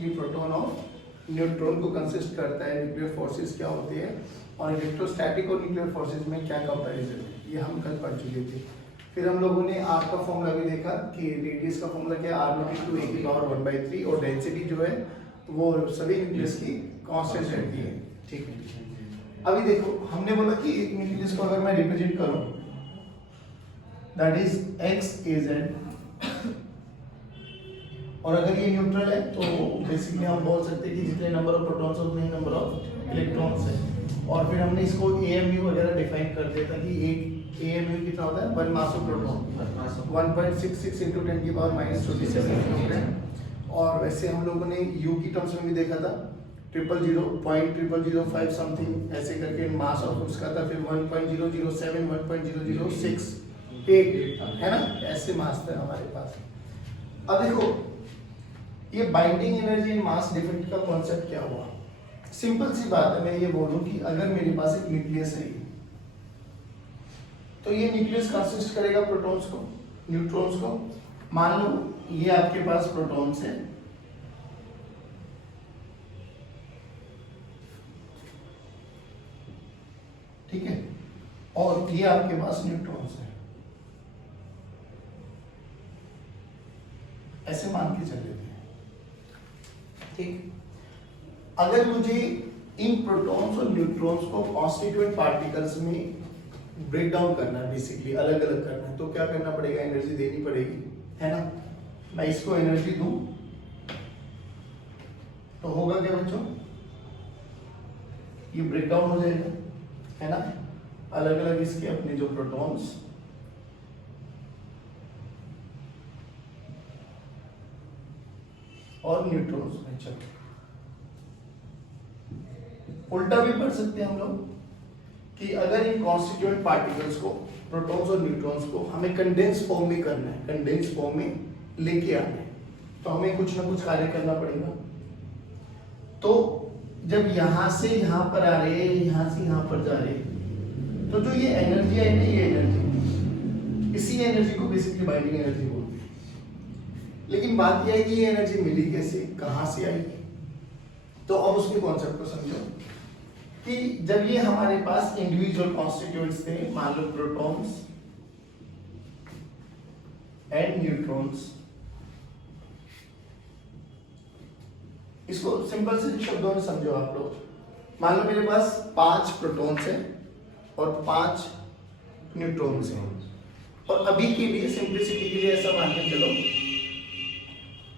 Basically proton और neutron को consist करता है। न्यूक्लियर फोर्सेस क्या होते हैं और इलेक्ट्रोस्टैटिक और न्यूक्लियर फोर्सेस में क्या कंपैरिजन है, ये हम कल पढ़ चुके थे। फिर हम लोगों ने आर का फॉर्मूला भी देखा कि रेडियस का फॉर्मूला क्या है, आर टू ए की पावर 1/3 और डेंसिटी जो है वो सभी न्यूक्लियस की कांस्टेंट रहती है। ठीक है, अभी देखो हमने बोला कि एक न्यूक्लियस को अगर मैं रिप्रेजेंट करूं दैट इज XAZ और अगर ये न्यूट्रल है तो बेसिकली हम बोल सकते हैं कि जितने नंबर ऑफ प्रोटॉन्स है उतने ही नंबर ऑफ इलेक्ट्रॉन्स है। और फिर हमने इसको AMU वगैरह डिफाइन कर दिया था कि एक AMU कितना होता है, 1 मास ऑफ प्रोटॉन 1.66 × 10⁻27 किलोग्राम। और वैसे हम लोगों ने U की टर्म्स में भी देखा था 0.0005 समथिंग ऐसे करके मास ऑफ उसका था, फिर 1.007 1.006 है ना, ऐसे मास थे हमारे पास। अब देखो ये binding energy in mass defect का कॉन्सेप्ट क्या हुआ। सिंपल सी बात है, मैं ये बोलूं कि अगर मेरे पास एक न्यूक्लियस है तो ये न्यूक्लियस कंसिस्ट करेगा प्रोटॉन्स को न्यूट्रॉन्स को। मान लो ये आपके पास प्रोटॉन्स है, ठीक है, और ये आपके पास न्यूट्रॉन्स है, ऐसे मान के चल लेते हैं। ठीक, अगर मुझे इन प्रोटॉन्स और न्यूट्रॉन्स को कॉन्स्टिट्यूएंट पार्टिकल्स में ब्रेक डाउन करना है, बेसिकली अलग अलग करना है, तो क्या करना पड़ेगा, एनर्जी देनी पड़ेगी, है ना। मैं इसको एनर्जी दूं तो होगा क्या बच्चों, ये ब्रेक डाउन हो जाएगा, है ना। अलग अलग इसके अपने जो प्रोटॉन्स और न्यूट्रॉन्स में, चलो उल्टा भी पढ़ सकते हैं हम लोग कि अगर इन कॉन्स्टिट्यूएंट पार्टिकल्स को प्रोटॉन्स और न्यूट्रॉन्स को हमें कंडेंस फॉर्म में करना है, कंडेंस फॉर्म में लेके आना है, तो हमें कुछ ना कुछ कार्य करना पड़ेगा। तो जब यहां से यहां पर आ रहे हैं, यहां से यहां पर जा रहे हैं, तो जो ये एनर्जी है ना, ये एनर्जी, इसी एनर्जी को बेसिकली बाइंडिंग एनर्जी बोलते हैं। लेकिन बात यह है कि ये एनर्जी मिली कैसे, कहां से आई, तो अब उसके कॉन्सेप्ट को समझो कि जब ये हमारे पास इंडिविजुअल कॉन्स्टिट्यूएंट्स थे, मान लो प्रोटॉन्स एंड न्यूट्रॉन्स, इसको सिंपल से शब्दों में समझो आप लोग। मान लो मेरे पास 5 प्रोटॉन्स हैं और 5 न्यूट्रॉन्स हैं, और अभी के लिए सिंपलिसिटी के लिए ऐसा मान के चलो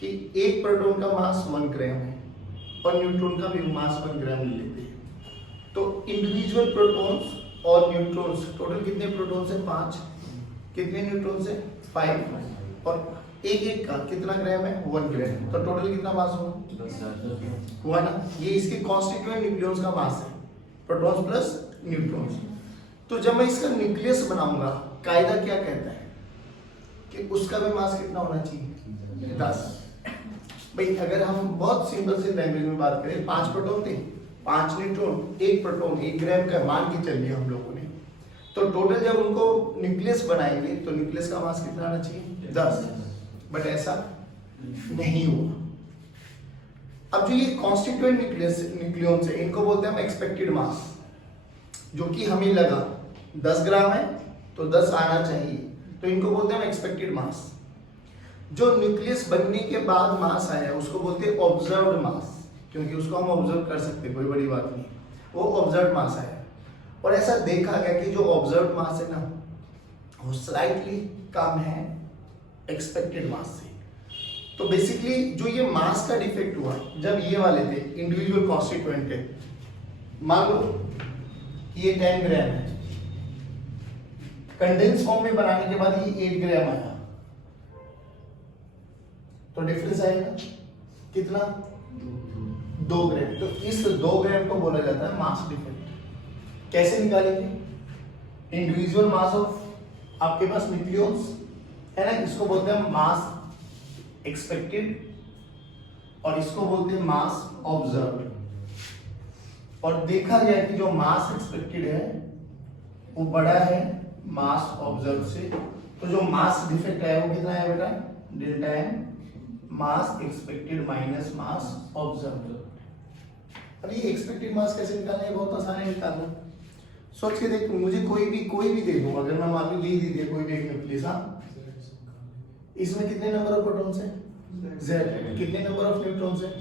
कि एक प्रोटॉन का मास 1 ग्राम है और न्यूट्रॉन का भी मास 1 ग्राम लेते हैं। तो इंडिविजुअल प्रोटॉन्स और न्यूट्रॉन्स टोटल कितने प्रोटॉन्स हैं, 5, कितने न्यूट्रॉन्स हैं, 5, और एक एक का कितना ग्राम है, 1 ग्राम, तो टोटल कितना मास हुआ ना। ये इसके कॉन्स्टिट्यूएंट न्यूक्लियस का मास है, प्रोटॉन्स प्लस न्यूट्रॉन्स। तो जब मैं इसका न्यूक्लियस बनाऊंगा, कायदा क्या कहता है कि उसका भी मास कितना होना चाहिए, 10। भाई अगर हम बहुत सिंपल से लैंग्वेज में बात करें, 5 प्रोटॉन थे, 5 न्यूट्रॉन, एक प्रोटॉन 1 ग्राम का मान के चलिए हम लोगों ने, तो टोटल जब उनको न्यूक्लियस बनाएंगे तो न्यूक्लियस का मास कितना आना चाहिए, 10। बट ऐसा नहीं हुआ। अब जो ये कॉन्स्टिट्यूएंट न्यूक्लियॉन्स है, इनको बोलते हैं हम एक्सपेक्टेड मास, जो कि हमें लगा 10 ग्राम है तो 10 आना चाहिए, तो इनको बोलते हैं हम एक्सपेक्टेड मास। जो न्यूक्लियस बनने के बाद मास आया उसको बोलते हैं ऑब्जर्व्ड मास, क्योंकि उसको हम ऑब्जर्व कर सकते हैं, कोई बड़ी बात नहीं, वो ऑब्जर्व्ड मास आया। और ऐसा देखा गया कि जो ऑब्जर्व्ड मास है ना, वो स्लाइटली कम है एक्सपेक्टेड मास से। तो बेसिकली जो ये मास का डिफेक्ट हुआ जब ये वाले थे इंडिविजुअल कॉन्स्टिट्यूएंट थे, मान लो ये 10 ग्राम है, कंडेंस फॉर्म में बनाने के बाद ये 8 ग्राम आया, तो डिफरेंस आएगा कितना, 2 ग्राम। तो इस 2 ग्राम को बोला जाता है मास डिफेक्ट। कैसे निकालेंगे, इंडिविजुअल मास ऑफ आपके पास न्यूक्लियॉन्स है ना, इसको बोलते हैं मास एक्सपेक्टेड और इसको बोलते हैं मास ऑब्जर्व्ड। और देखा गया कि जो मास एक्सपेक्टेड है वो बड़ा है मास ऑब्जर्व से, तो जो मास डिफेक्ट है वो कितना है बेटा, डेल्टा एम मास एक्सपेक्टेड माइनस मास ऑब्जर्व्ड। अब ये एक्सपेक्टेड मास कैसे निकालना है, बहुत आसान है निकालना। सोच के देख, मुझे कोई भी दे दूं, अगर मैं मान लो यही दे दिया कोई भी एक न्यूक्लियस, हाँ, इसमें कितने नंबर ऑफ प्रोटॉन्स हैं, Z, कितने नंबर ऑफ न्यूट्रॉन्स हैं,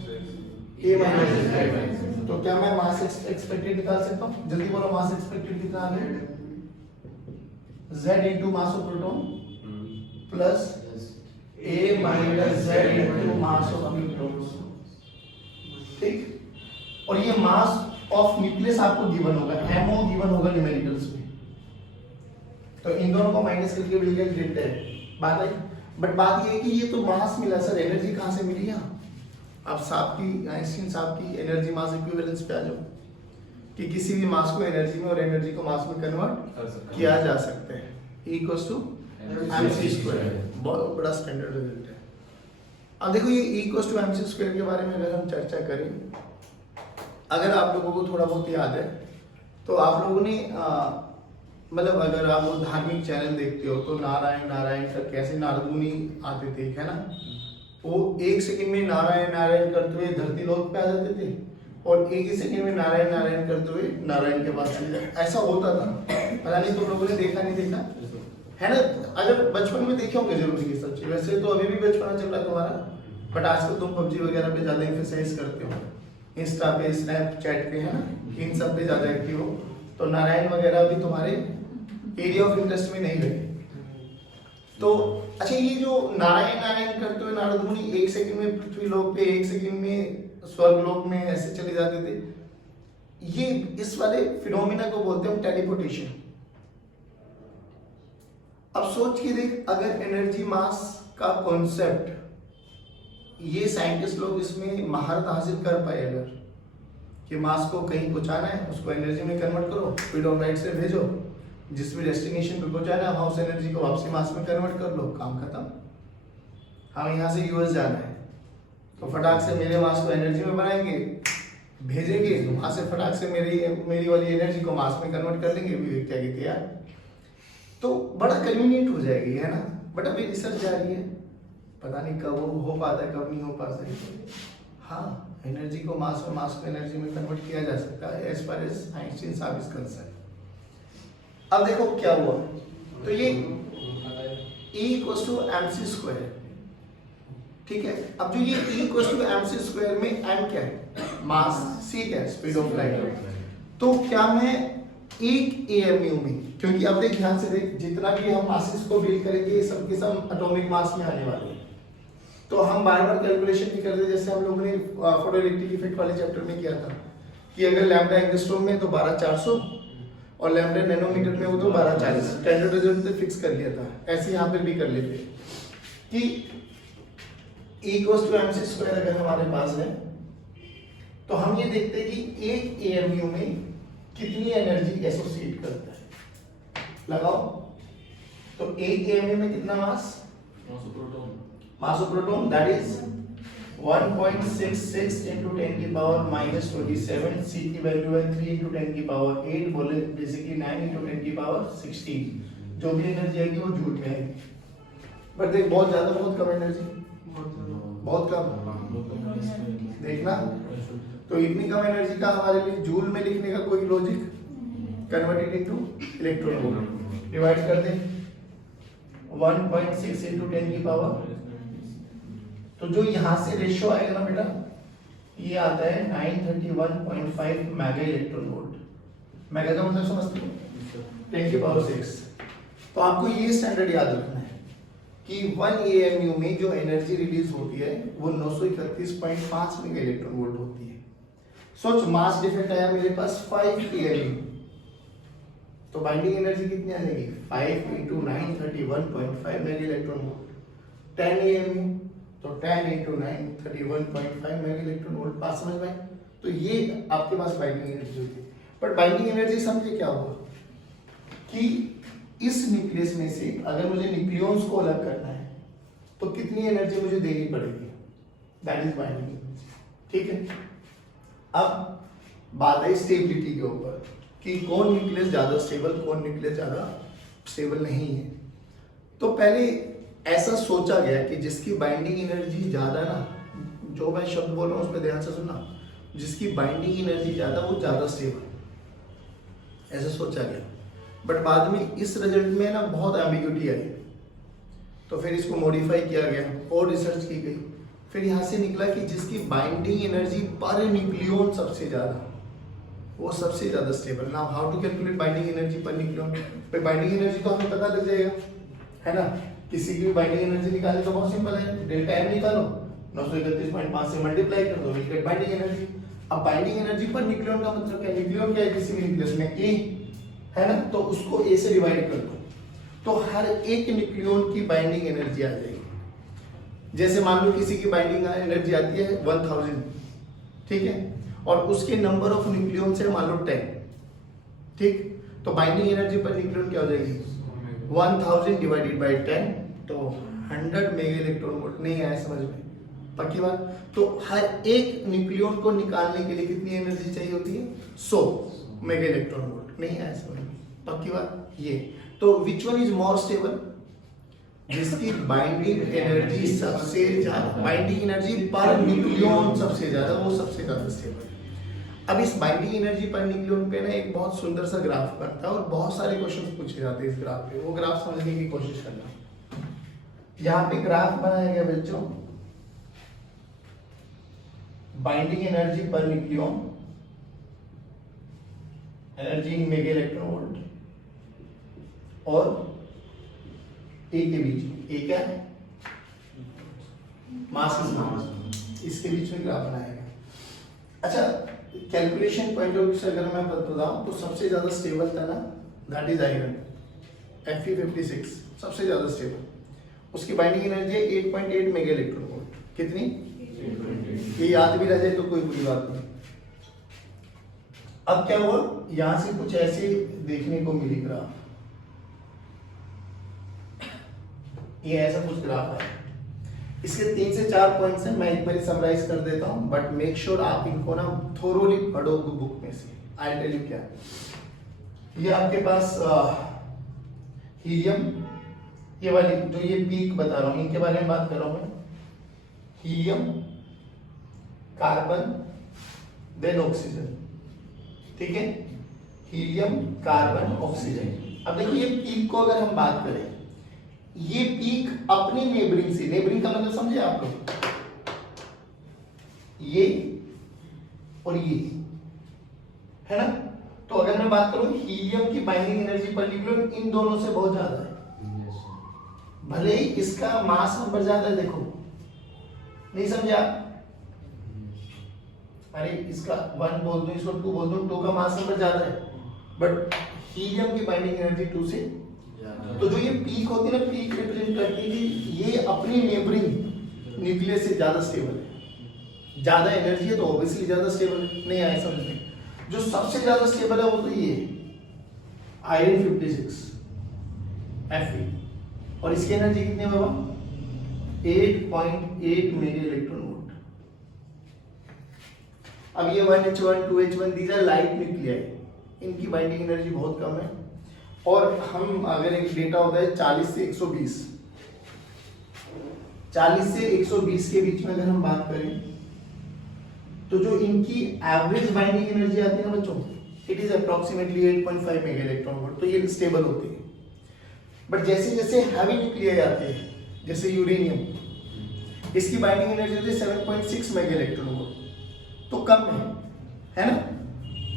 A माइनस। तो क्या मैं मास एक्सपेक्टेड निकाल सकता हूँ, जल्दी बोलो, मास एक्सपेक्टेड कितना आ गया, Z into mass of proton plus A minus Z into mass of neutrons. ठीक, और ये मास ऑफ न्यूक्लियस आपको गिवन होगा, MO गिवन होगा न्यूमेरिकल्स में, तो इन दोनों को माइनस करके मिल गया ग्रेड है, बात आई। बट बात ये है कि ये तो मास मिला सर, एनर्जी कहाँ से मिली यहाँ। अब साहब की, आइंस्टीन साहब की एनर्जी मास इक्विवेलेंस पे आ जाओ, कि किसी भी मास को एनर्जी में और एनर्जी को मास में कन्वर्ट किया जा सकता है, इक्वल्स टू mc², बहुत बड़ा स्टैंडर्ड रिजल्ट है। अब देखो ये इक्वल्स टू mc² के बारे में अगर हम चर्चा करें, अगर आप लोगों को थोड़ा बहुत याद है तो आप लोगों ने मतलब अगर आप वो धार्मिक चैनल देखते हो तो नारायण नारायण कर कैसे नारद मुनि आते थे, है ना, वो 1 सेकंड में नारायण नारायण करते हुए धरती लोक पे आ जाते थे और 1 ही सेकंड में नारायण नारायण करते हुए नारायण के पास चले जाते, ऐसा होता था। पता नहीं तुम लोगों ने देखा नहीं देखा, है ना, अगर बचपन में देखे होंगे जरूर ये सब चीज। वैसे तो अभी भी बचपन चल रहा है तुम्हारा, बट आजकल तुम PUBG वगैरह पे ज्यादा एक्सरसाइज करते हो, इंस्टा पे, स्नैपचैट पे, है ना, इन सब पे ज्यादा एक्टिव हो, तो नारायण वगैरह भी तुम्हारे एरिया ऑफ इंटरेस्ट में नहीं रहे। तो अच्छा, ये जो नारायण नारायण करते हुए नारद मुनि 1 सेकंड में पृथ्वी लोक पे, 1 सेकंड में स्वर्ग लोक में ऐसे चले जाते थे, ये इस वाले फिनोमिना को बोलते हैं टेलीपोर्टेशन। अब सोच के देख, अगर एनर्जी मास का कॉन्सेप्ट ये साइंटिस्ट लोग इसमें महारत हासिल कर पाए, अगर कि मास को कहीं पहुंचाना है उसको एनर्जी में कन्वर्ट करो, स्पीड ऑफ लाइट से भेजो, जिस भी डेस्टिनेशन पे पहुंचाना है वहां उस एनर्जी को वापसी मास में कन्वर्ट कर लो, काम खत्म। हमें यहाँ से यूएस जाना है तो फटाक से मेरे मास को एनर्जी में बनाएंगे, भेजेंगे, वहां से फटाक से मेरी वाली एनर्जी को मास में कन्वर्ट कर लेंगे, विवेक क्या कहते यार, तो बड़ा कन्वीनियंट हो जाएगी, है ना। बट अभी रिसर्च जारी है, पता नहीं कब वो हो पाता है कब नहीं हो पाता है। हाँ, एनर्जी को मास और मास को एनर्जी में कन्वर्ट किया जा सकता है एज फार एज आइंस्टीन साहब इज कंसर्न। अब देखो क्या हुआ, तो ये E इक्वल्स टू mc², ठीक है। अब जो ये E इक्वल्स टू mc² में m क्या है, मास, c क्या है, स्पीड ऑफ लाइट, तो क्या मैं एक AMU में, क्योंकि अब देख ध्यान से देख, जितना भी हम मासेस को डील करेंगे ये सब के सब एटॉमिक मास में आने वाले हैं, तो हम बार बार कैलकुलेशन नहीं करते, जैसे हम लोगों ने फोटोइलेक्ट्रिक इफेक्ट वाले चैप्टर में किया था कि अगर लैम्डा एंगस्ट्रॉम में तो 12400 और लैम्डा नैनोमीटर में हो तो 1240, स्टैंडर्ड रिजल्ट से फिक्स कर लिया था। ऐसे यहाँ पर भी कर लेते कि E इक्वल्स टू mc² अगर हमारे पास है तो हम ये देखते हैं कि एक AMU में कितनी एनर्जी एसोसिएट करता है, लगाओ, तो एक AMU में कितना mass of proton, that is 1.66 into 10 की पावर -27, c की वैल्यू है 3 into 10 की पावर 8, बोले बेसिकली 9 into 10 की पावर 16, जो भी एनर्जी आएगी वो जूल में आएगी। बट देख, बहुत ज्यादा बहुत कम एनर्जी, बहुत कम, देखना, तो इतनी कम एनर्जी का हमारे लिए जूल में लिखने का कोई logic, converted into electron volt, divide कर दे 1.6 into 10 की पावर, तो जो यहाँ से रेशियो आएगा ना बेटा, ये आता है 931.5 मेगा इलेक्ट्रॉन वोल्ट। मेगा का मतलब समझते हो, 10 की पावर 6। तो आपको ये स्टैंडर्ड याद रखना है कि 1 AMU में जो एनर्जी रिलीज होती है वो 931.5 मेगा इलेक्ट्रॉन वोल्ट होती है। सोच, मास डिफरेंट आया मेरे पास 5 AMU, तो बाइंडिंग एनर्जी कितनी आ जाएगी, 5 into 931.5 mega electron volt. 10 AMU तो 10 into 931.5 मेगा इलेक्ट्रॉन वोल्ट, बात समझ में? तो ये आपके पास बाइंडिंग एनर्जी होती है। बट बाइंडिंग एनर्जी समझे क्या हुआ कि इस न्यूक्लियस में से अगर मुझे न्यूक्लियॉन्स को अलग करना है तो कितनी एनर्जी मुझे देनी पड़ेगी, दैट इज बाइंडिंग एनर्जी, ठीक है। अब बात है स्टेबिलिटी के ऊपर कि कौन न्यूक्लियस ज्यादा स्टेबल, कौन न्यूक्लियस ज्यादा स्टेबल नहीं है। तो पहले ऐसा सोचा गया कि जिसकी बाइंडिंग एनर्जी ज्यादा ना, जो मैं शब्द बोल रहा हूँ उसमें ध्यान से सुनना, जिसकी बाइंडिंग एनर्जी ज्यादा वो ज्यादा स्टेबल, ऐसा सोचा गया। बट बाद में इस रिजल्ट में ना बहुत एम्बिग्यूटी आई, तो फिर इसको मॉडिफाई किया गया और रिसर्च की गई, फिर यहाँ से निकला कि जिसकी बाइंडिंग एनर्जी पर न्यूक्लियन सबसे ज्यादा, वो सबसे ज्यादा stable. Now how to calculate binding energy per nucleon? पे बाइंडिंग एनर्जी तो हमें पता लग जाएगा, है ना। किसी की भी बाइंडिंग एनर्जी निकालनी तो बहुत सिंपल है, डेल्टा एम निकालो, 931.5 से मल्टीप्लाई कर दो, विल गेट बाइंडिंग एनर्जी। अब बाइंडिंग एनर्जी पर न्यूक्लियन का मतलब क्या है? न्यूक्लियन क्या है? किसी भी न्यूक्लियस में ए है ना, तो उसको ए से डिवाइड कर दो, तो हर एक न्यूक्लियन की बाइंडिंग एनर्जी आ जाएगी। जैसे मान लो किसी की बाइंडिंग एनर्जी आती है 1000, ठीक है, और उसके नंबर ऑफ न्यूक्लियन से मान लो 10, ठीक, तो बाइंडिंग एनर्जी पर न्यूक्लियन क्या हो जाएगी? 1000 डिवाइडेड बाय 10, तो 100 मेगा इलेक्ट्रॉन वोल्ट। नहीं आया समझ में? पक्की बात। तो हर एक न्यूक्लियन को निकालने के लिए कितनी एनर्जी चाहिए होती है? 100 मेगा इलेक्ट्रॉन वोल्ट। नहीं आया समझ में? पक्की बात। ये तो विच वन इज मोर स्टेबल? जिसकी बाइंडिंग एनर्जी सबसे ज्यादा, बाइंडिंग एनर्जी पर न्यूक्लियन सबसे ज्यादा, वो सबसे ज्यादा स्टेबल। अब इस बाइंडिंग एनर्जी पर न्यूक्लियन पे ना एक बहुत सुंदर सा ग्राफ बनता है और बहुत सारे क्वेश्चंस पूछे जाते हैं इस ग्राफ पे, वो ग्राफ समझने की कोशिश करना। यहाँ पे ग्राफ बनाया गया बच्चों, binding energy per nucleon, energy in mega electron volt, और ए के बीच में, ए क्या है? मास इज मास, इसके बीच में ग्राफ बनाया गया। अच्छा, कैलकुलेशन पॉइंट ऑफ व्यू से अगर मैं बताऊं तो सबसे ज्यादा स्टेबल था ना, दैट इज आयरन, Fe56 सबसे ज्यादा स्टेबल। उसकी बाइंडिंग एनर्जी है 8.8 मेगा इलेक्ट्रॉन वोल्ट। कितनी? 8.8। ये याद भी रह जाए तो कोई बुरी बात नहीं। अब क्या हुआ, यहां से कुछ ऐसे देखने को मिली ग्राफ, ये ऐसा कुछ ग्राफ है। इसके 3 से 4 पॉइंट्स हैं, मैं एक बार समराइज कर देता हूं, बट मेक श्योर आप इनको ना थोरोली पढ़ो बुक में से। आई टेल यू क्या, ये आपके पास हीलियम, ये वाली जो ये पीक बता रहा हूं, इनके बारे में बात कर रहा हूं मैं। हीलियम, कार्बन, देन ऑक्सीजन, ठीक है, हीलियम, कार्बन, ऑक्सीजन। अब देखिए ये पीक को अगर हम बात करें, ये पीक अपनी नेबरिंग से, नेबरिंग का मतलब समझे आप लोग, ये और ये, है ना। तो अगर मैं बात करूं हीलियम की बाइंडिंग एनर्जी पर न्यूक्लियन इन दोनों से बहुत ज्यादा है, भले ही इसका मास नंबर ज्यादा है। देखो, नहीं समझा? अरे इसका 1 बोल दो, इसको 2 बोल दो, 2 का मास नंबर ज्यादा है, बट हीलियम की बाइंडिंग एनर्जी 2 से। तो जो ये पीक होती है ना, पीक रिप्रेजेंट करती है कि ये अपनी नेबरिंग न्यूक्लियस से ज्यादा स्टेबल है, ज्यादा एनर्जी है तो ऑब्वियसली ज्यादा स्टेबल है। नहीं आया समझ में? जो सबसे ज्यादा स्टेबल है वो तो ये आयरन 56 Fe, और इसकी एनर्जी कितनी है बाबा? 8.8 मेगा इलेक्ट्रॉन वोल्ट। अब ये 1H1 2H1 these are light nuclei, इनकी बाइंडिंग एनर्जी बहुत कम है। और हम अगर एक डेटा होता है 40 से 120, 40 से 120 के बीच में अगर हम बात करें तो जो इनकी एवरेज बाइंडिंग एनर्जी आती है ना बच्चों, it is approximately 8.5 mega electron volt. तो ये स्टेबल होती है। बट जैसे जैसे हैवी न्यूक्लियाई आते हैं, जैसे यूरेनियम, इसकी बाइंडिंग एनर्जी होती है 7.6 मेगा इलेक्ट्रॉन वोल्ट, तो कम है ना।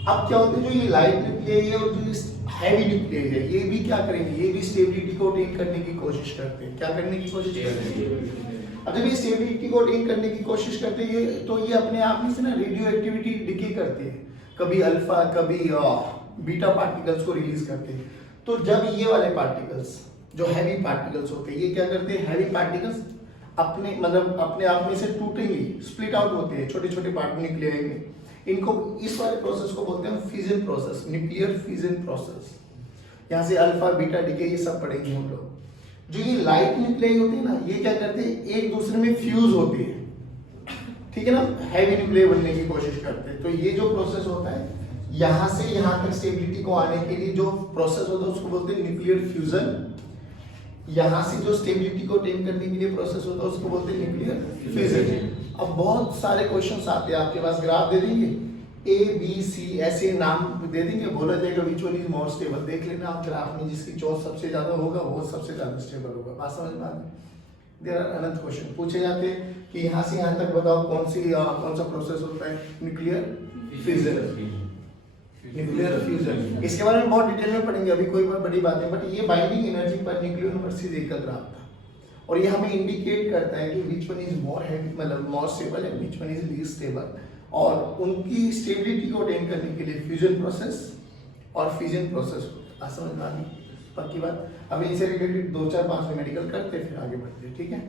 अब क्या होता है, जो ये लाइट न्यूक्लियाई है और जो हैवी न्यूक्लियाई है, ये भी क्या करेंगे, ये भी स्टेबिलिटी को अटेन करने की कोशिश करते हैं। क्या करने की कोशिश करते हैं? अब जब ये स्टेबिलिटी को अटेन करने की कोशिश करते हैं, ये तो ये अपने आप में से ना रेडियो एक्टिविटी डिके करते हैं, कभी अल्फा कभी बीटा पार्टिकल्स को रिलीज करते हैं। तो जब ये वाले पार्टिकल्स जो हैवी पार्टिकल्स होते हैं, ये क्या करते हैं, हैवी पार्टिकल्स अपने मतलब अपने आप में से टूटेंगे, स्प्लिट आउट होते हैं छोटे छोटे पार्ट न्यूक्लियाई में। इनको इस वाले प्रोसेस को बोलते हैं fission process, nuclear fission process. यहाँ से अल्फा बीटा डीके ये सब पढ़ेंगे हम लोग। जो ये लाइट न्यूक्लियाई होती है ना, ये क्या करते हैं, एक दूसरे में फ्यूज होते हैं, ठीक है ना, हैवी न्यूक्लियाई बनने की कोशिश करते हैं। तो ये जो प्रोसेस होता है, यहाँ से यहाँ तक स्टेबिलिटी को आने के लिए जो प्रोसेस होता है उसको बोलते हैं न्यूक्लियर फ्यूजन। यहाँ से जो स्टेबिलिटी को अटेन करने के लिए प्रोसेस होता है उसको बोलते हैं न्यूक्लियर फ्यूजन। अब बहुत सारे क्वेश्चंस आते हैं आपके पास, ग्राफ दे देंगे ए बी सी ऐसे नाम दे देंगे, बोला जाएगा विच वन इज मोर स्टेबल, देख लेना आप ग्राफ में जिसकी चौथ सबसे ज्यादा होगा वो सबसे ज्यादा स्टेबल होगा। बात समझ में आती है? देयर आर अनंत क्वेश्चन पूछे जाते हैं कि यहाँ से यहाँ तक बताओ कौन सा प्रोसेस होता है न्यूक्लियर फ्यूजन। न्यूक्लियर फ्यूजन इसके बारे में बहुत डिटेल में पढ़ेंगे, अभी कोई बहुत बड़ी बात है, बट ये बाइंडिंग एनर्जी पर न्यूक्लियर वर्सेस एक का ग्राफ था और ये हमें इंडिकेट करता है कि which one is more heavy मतलब more stable and which one is least stable, और उनकी स्टेबिलिटी को अटेन करने के लिए फ्यूजन प्रोसेस और फिजन प्रोसेस समझ में आ गई पक्की बात। अब इनसे रिलेटेड 2 4 5 मेडिकल करते फिर आगे बढ़ते, ठीक है।